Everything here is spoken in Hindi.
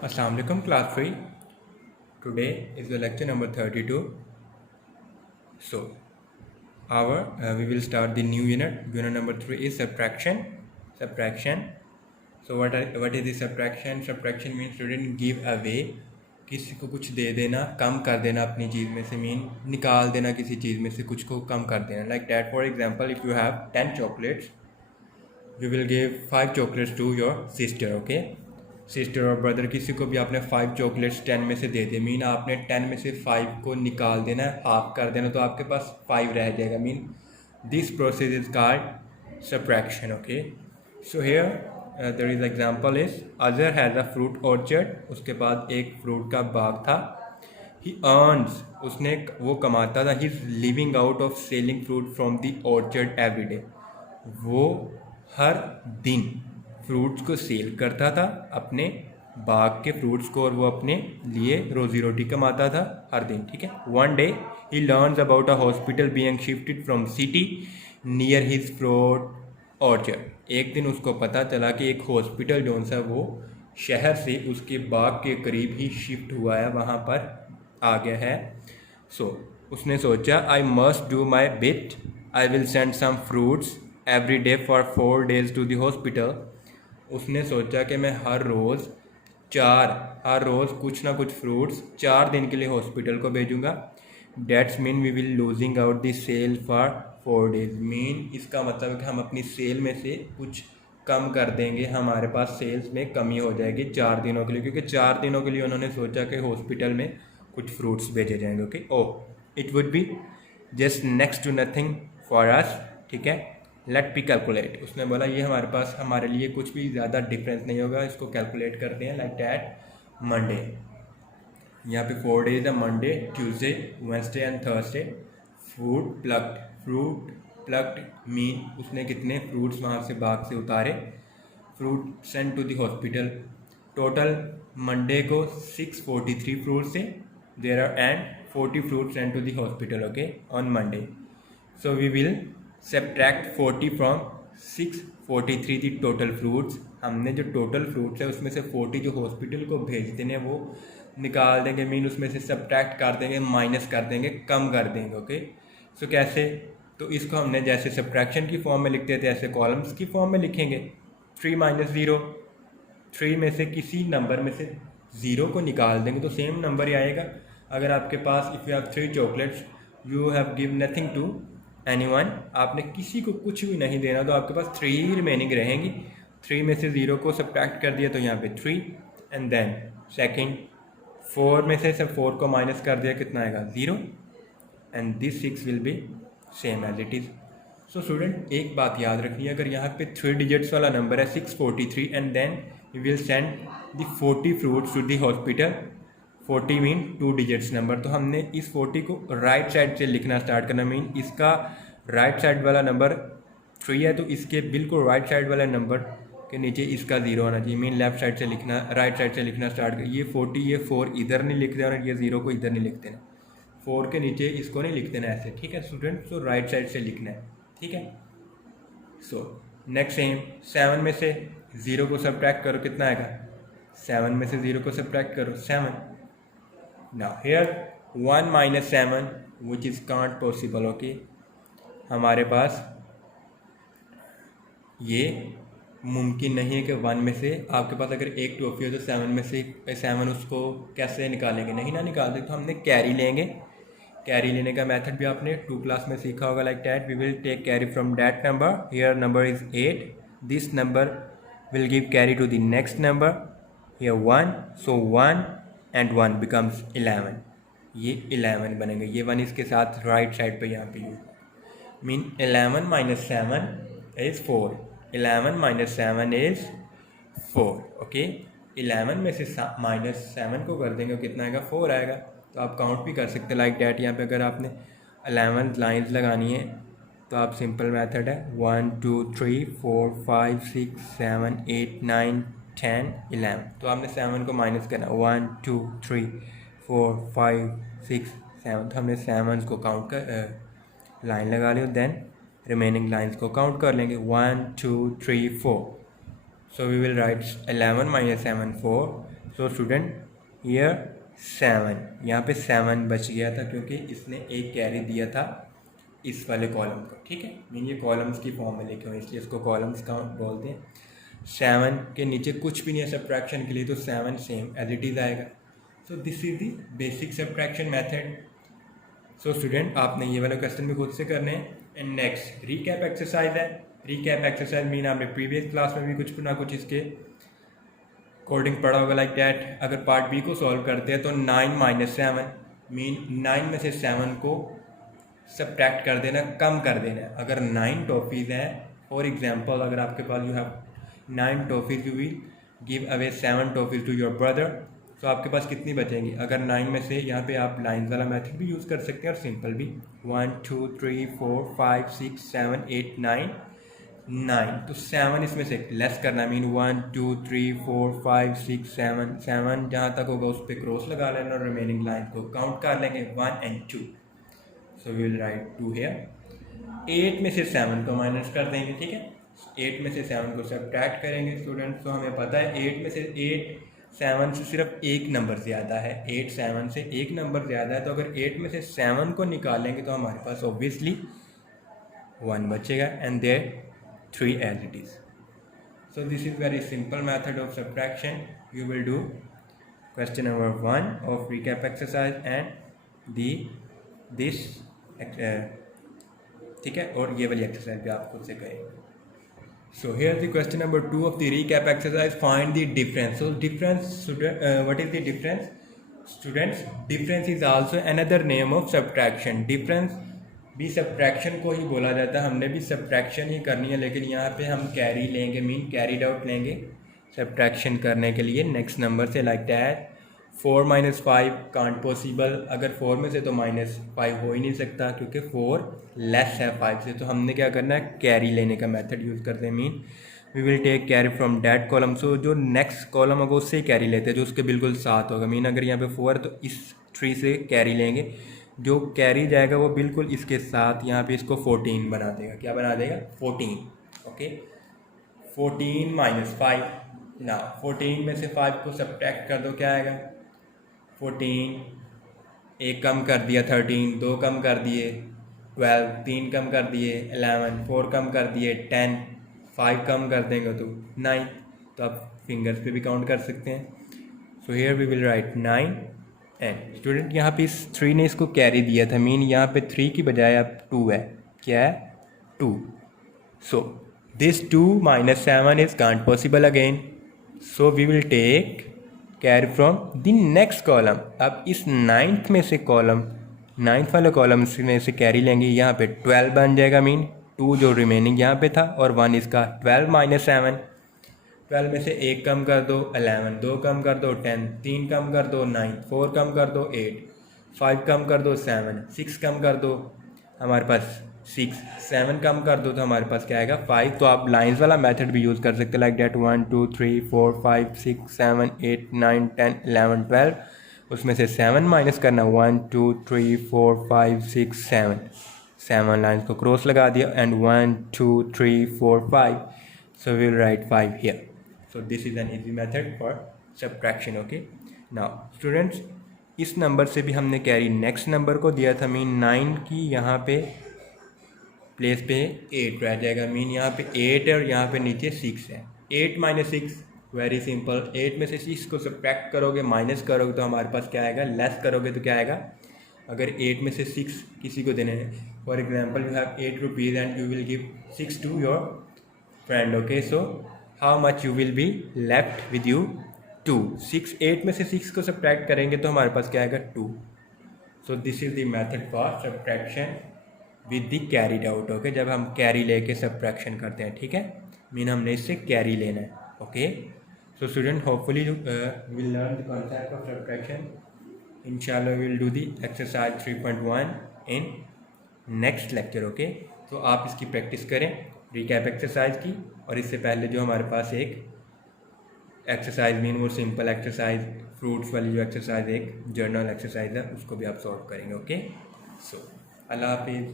Assalamu alaikum class 3. Today is the lecture number 32. So we will start the new unit. Unit number 3 is subtraction. So what is the subtraction? Subtraction means student give away, किसी को कुछ दे देना, कम कर देना अपनी चीज़ में से, मीन निकाल देना किसी चीज़ में से, कुछ को कम कर देना. Like that, for example, if you have 10 chocolates, you will give 5 chocolates to your sister. Okay, sister और ब्रदर, किसी को भी आपने 5 चॉकलेट्स 10 में से दे दिए, मीन आपने 10 में से 5 को निकाल देना है, हाफ कर देना, तो आपके पास 5 रह जाएगा. Mean this process is called subtraction. Okay, so here there is example is Azhar has a fruit orchard. उसके बाद एक फ्रूट का बाग था. ही अर्न्स, उसने वो कमाता था. He is living out of selling fruit from the orchard every day. वो हर दिन फ्रूट्स को सेल करता था, अपने बाग के फ्रूट्स को, और वो अपने लिए रोज़ी रोटी कमाता था हर दिन. ठीक है. One day he learns about a hospital being shifted from city near his fruit orchard. एक दिन उसको पता चला कि एक हॉस्पिटल जो सा वो शहर से उसके बाग के करीब ही शिफ्ट हुआ है, वहाँ पर आ गया है. उसने सोचा I must do my bit, I will send some fruits every day for 4 days to the hospital. उसने सोचा कि मैं हर रोज़ कुछ ना कुछ फ्रूट्स 4 दिन के लिए हॉस्पिटल को भेजूँगा. That's mean we will losing out the sale for 4 days. Mean इसका मतलब है कि हम अपनी सेल में से कुछ कम कर देंगे, हमारे पास सेल्स में कमी हो जाएगी 4 दिनों के लिए, क्योंकि 4 दिनों के लिए उन्होंने सोचा कि हॉस्पिटल में कुछ फ्रूट्स भेजे जाएंगे. Okay, it would be just next to nothing for us. ठीक है, लेट बी कैलकुलेट. उसने बोला ये हमारे पास, हमारे लिए कुछ भी ज़्यादा डिफरेंस नहीं होगा, इसको कैलकुलेट करते हैं. लाइक डैट मंडे, यहाँ पे 4 days है, Monday, Tuesday, Wednesday and Thursday. Fruit plucked mean उसने कितने फ्रूट्स वहाँ से बाग से उतारे. Fruit send to the hospital. Total Monday को 643 फ्रूट्स थे there are, and 40 fruits send to the hospital. Okay, on Monday. So we will subtract 40 from 643 the total fruits. हमने जो टोटल फ्रूट्स है उसमें से 40 जो हॉस्पिटल को भेज देने वो निकाल देंगे, मीन उसमें से सब्ट्रैक्ट कर देंगे, माइनस कर देंगे, कम कर देंगे. ओके, सो कैसे? तो इसको हमने जैसे सब्ट्रैक्शन की फॉर्म में लिखते थे ऐसे कॉलम्स की फॉर्म में लिखेंगे. 3 - 0, 3 में से किसी नंबर में से 0 को निकाल देंगे तो सेम नंबर ही आएगा. अगर आपके पास if you have 3 chocolates, you have give nothing to anyone, आपने किसी को कुछ भी नहीं देना, तो आपके पास 3 ही रिमेनिंग रहेंगी. 3 में से 0 को सब्ट्रैक्ट कर दिया तो यहाँ पे 3, एंड देन सेकंड 4 में से 4 को माइनस कर दिया, कितना आएगा 0, and this 6 will be same as it is. So student, एक बात याद रखनी है, अगर यहाँ पे 3 डिजिट्स वाला नंबर है 643, and then you will send the 40 fruits to the hospital. 40 mean 2 digits number, तो हमने इस 40 को राइट साइड से लिखना स्टार्ट करना. मीन इसका राइट साइड वाला नंबर 3 है, तो इसके बिल्कुल राइट साइड वाले नंबर के नीचे इसका 0 होना चाहिए. मीन लेफ्ट साइड से लिखना, राइट साइड से लिखना स्टार्ट कर. ये 40, ये 4 इधर नहीं लिख देना, ये 0 को इधर नहीं लिख देना, 4 के नीचे इसको नहीं लिख देना ऐसे. ठीक है स्टूडेंट, सो राइट साइड से लिखना है. ठीक है. सो नेक्स्ट सेम, 7 में से 0 को सब्ट्रैक्ट करो, कितना आएगा? 7 में से 0 को सब्ट्रैक्ट करो, 7. Now here 1 - 7 which is can't possible. Okay, हमारे पास ये मुमकिन नहीं है कि 1 में से, आपके पास अगर एक टॉफी हो तो 7 में से 7 उसको कैसे निकालेंगे? नहीं ना निकाल सकते, तो हमने कैरी लेंगे. कैरी लेने का मेथड भी आपने 2 क्लास में सीखा होगा. Like that we will take carry from that number. Here number is 8, this number will give carry to the next number. Here 1, so 1 and 1 becomes 11. ये 11 बनेंगे. ये 1 इसके साथ राइट साइड पे यहाँ पे use. Mean 11 - 7 is 4. 11 - 7 is 4. Okay, 11 में से -7 को कर देंगे, कितना आएगा? 4 आएगा. तो आप काउंट भी कर सकते हैं लाइक डैट. यहाँ पे अगर आपने 11 लाइन्स लगानी है तो आप सिंपल मेथड है 1 2 3 4 5 6 7 8 9 10 11. तो आपने 7 को माइनस करना, 1 2 3 4 5 6 7. तो हमने 7 को काउंट कर लाइन लगा ली, देन रिमेनिंग लाइंस को काउंट कर लेंगे 1 2 3 4. So we will write 11 - 7 4. So student here 7, यहाँ पे 7 बच गया था क्योंकि इसने एक कैरी दिया था इस वाले कॉलम को, ठीक है। मीन ये कॉलम्स की फॉर्म में लिखे हुए इसलिए इसको कॉलम्स का बोलते हैं। 7 के नीचे कुछ भी नहीं है सब्ट्रैक्शन के लिए, तो 7 सेम एज इट इज़ आएगा। So this is the basic subtraction method. So student आपने ये वाला क्वेश्चन भी खुद से करने हैं। एंड नेक्स्ट रीकैप एक्सरसाइज है। रीकैप एक्सरसाइज मीन आपने प्रीवियस क्लास में भी कुछ ना कुछ इसके अकॉर्डिंग पढ़ा होगा लाइक डैट। अगर पार्ट बी को सॉल्व करते हैं तो 9 - 7 मीन 9 में से 7 को सब्ट्रैक्ट कर देना, कम कर देना। अगर 9 टॉफ़ीज़ हैं, फॉर एग्जांपल अगर आपके पास you have 9 toffees, you will give away 7 toffees to your brother. तो आपके पास कितनी बचेंगी? अगर 9 में से यहाँ पे आप लाइन्स वाला मेथड भी यूज़ कर सकते हैं और सिंपल भी। 1 2 3 4 5 6 7 8 9 9। तो 7 इसमें से लेस करना, मीन 1 2 3 4 5 6 7 7 जहाँ तक होगा उस पर क्रॉस लगा लेना और रिमेनिंग लाइन को काउंट कर लेंगे 1 and 2। So we will write 2 here. 8 में से 7 को माइनस कर देंगे, ठीक है। 8 में से 7 को सब्ट्रैक्ट करेंगे स्टूडेंट्स। तो हमें पता है 8 में से 8 7 से सिर्फ एक नंबर ज़्यादा है। 8 7 से एक नंबर ज़्यादा है, तो अगर 8 में से 7 को निकालेंगे तो हमारे पास ऑब्वियसली 1 बचेगा and there 3 as it is. So this is very simple method of subtraction. You will do question number 1 of recap exercise and this ठीक है, और ये वाली एक्सरसाइज भी आप खुद से करेंगे। So here the question number 2 of the recap exercise. Find the difference. So difference, what is the difference? Students, difference is also another name of subtraction. Difference भी सब्ट्रैक्शन को ही बोला जाता है। हमने भी सब्ट्रैक्शन ही करनी है, लेकिन यहाँ पे हम कैरी लेंगे, मीन कैरीड आउट लेंगे सब्ट्रैक्शन करने के लिए नेक्स्ट नंबर से, लाइक दैट। 4 - 5 can't possible. अगर 4 में से तो -5 हो ही नहीं सकता क्योंकि 4 लेस है 5 से। तो हमने क्या करना है, कैरी लेने का मेथड यूज़ करते हैं। Mean we will take carry from that column. So जो नेक्स्ट कॉलम होगा उससे ही कैरी लेते हैं जो उसके बिल्कुल साथ होगा। मीन अगर यहाँ पे 4 है तो इस 3 से कैरी लेंगे, जो कैरी जाएगा वो बिल्कुल इसके साथ यहाँ पे इसको 14 बना देगा। क्या बना देगा? 14। ओके, 14 - 5 ना, 14 में से 5 को सब्ट्रैक्ट कर दो, क्या आएगा? 14, एक कम कर दिया 13, 2 कम कर दिए 12, 3 कम कर दिए 11, 4 कम कर दिए 10, 5 कम कर देंगे तो 9। तो आप फिंगर्स पे भी काउंट कर सकते हैं। So here we will write 9 and student यहाँ पे इस 3 ने इसको कैरी दिया था, मीन यहाँ पे 3 की बजाय अब 2 है। क्या है? 2। So this 2 - 7 is can't possible again. So we will take carry from the next column. अब इस 9th में से कॉलम, 9th वाले कॉलम में से कैरी लेंगे। यहाँ पे 12 बन जाएगा, मीन 2 जो रिमेनिंग यहाँ पे था और 1 इसका। 12 - 7, 12 में से 1 कम कर दो 11, 2 कम कर दो 10, 3 कम कर दो 9, 4 कम कर दो 8, 5 कम कर दो 7, 6 कम कर दो हमारे पास 6, 7 कम कर दो तो हमारे पास क्या आएगा? 5। तो आप लाइंस वाला मेथड भी यूज़ कर सकते हैं, लाइक डैट 1 2 3 4 5 6 7 8 9 10 11 12। उसमें से 7 माइनस करना, 1 2 3 4 5 6 7 लाइन्स को क्रॉस लगा दिया and 1 2 3 4 5। So we will write 5 here. So this is an easy method for subtraction. Okay, now students, इस नंबर से भी हमने कैरी नेक्स्ट नंबर को दिया था। मीन 9 की यहाँ पे प्लेस पे 8 रह जाएगा। मीन यहाँ पे 8 है और यहाँ पे नीचे 6 है। 8 - 6 वेरी सिंपल। 8 में से 6 को सब्ट्रैक्ट करोगे, माइनस करोगे तो हमारे पास क्या आएगा? लेस करोगे तो क्या आएगा? अगर 8 में से 6 किसी को देने हैं, for example you have 8 rupees and you will give 6 to your friend. Okay, so how much you will be left with you? 2। 6 8 में से 6 को सब्ट्रैक्ट करेंगे तो हमारे पास क्या आएगा? 2। So this is the method for subtraction with the carried out. Okay, जब हम कैरी लेके सब्ट्रैक्शन करते हैं, ठीक है, मीन हमने इससे कैरी लेना है। Okay, so student hopefully will learn the concept of subtraction. इंशाल्लाह will do the exercise 3.1 in next lecture. Okay, तो आप इसकी प्रैक्टिस करें रिकैप एक्सरसाइज की। और इससे पहले जो हमारे पास एक एक्सरसाइज, मीन वो सिंपल एक्सरसाइज, फ्रूट्स वाली जो एक्सरसाइज, एक जर्नल एक्सरसाइज है, उसको भी आप सॉल्व करेंगे। ओके, सो अल्लाह हाफिज़।